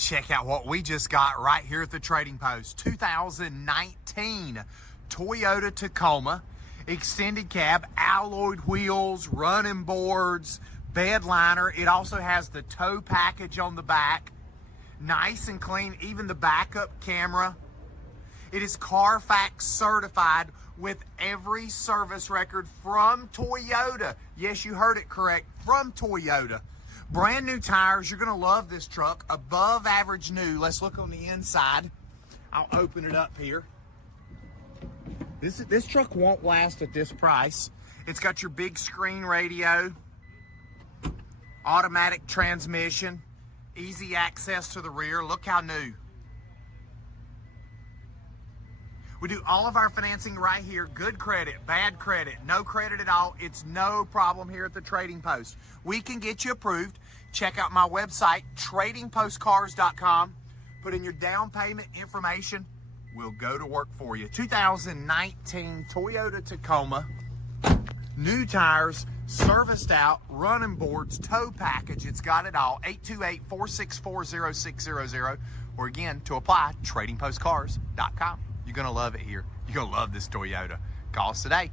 Check out what we just got right here at the Trading Post. 2019 Toyota Tacoma, extended cab, alloyed wheels, running boards, bed liner. It also has the tow package on the back. Nice and clean, even the backup camera. It is Carfax certified with every service record from Toyota. Yes, you heard it correct, from Toyota. Brand new tires. You're going to love this truck. Above average new. Let's look on the inside. I'll open it up here. This truck won't last at this price. It's got your big screen radio, automatic transmission, easy access to the rear. Look how new. We do all of our financing right here. Good credit, bad credit, no credit at all. It's no problem here at the Trading Post. We can get you approved. Check out my website, tradingpostcars.com. Put in your down payment information. We'll go to work for you. 2019 Toyota Tacoma. New tires, serviced out, running boards, tow package. It's got it all. 828-464-0600. Or again, to apply, tradingpostcars.com. You're going to love it here. You're going to love this Toyota. Call us today.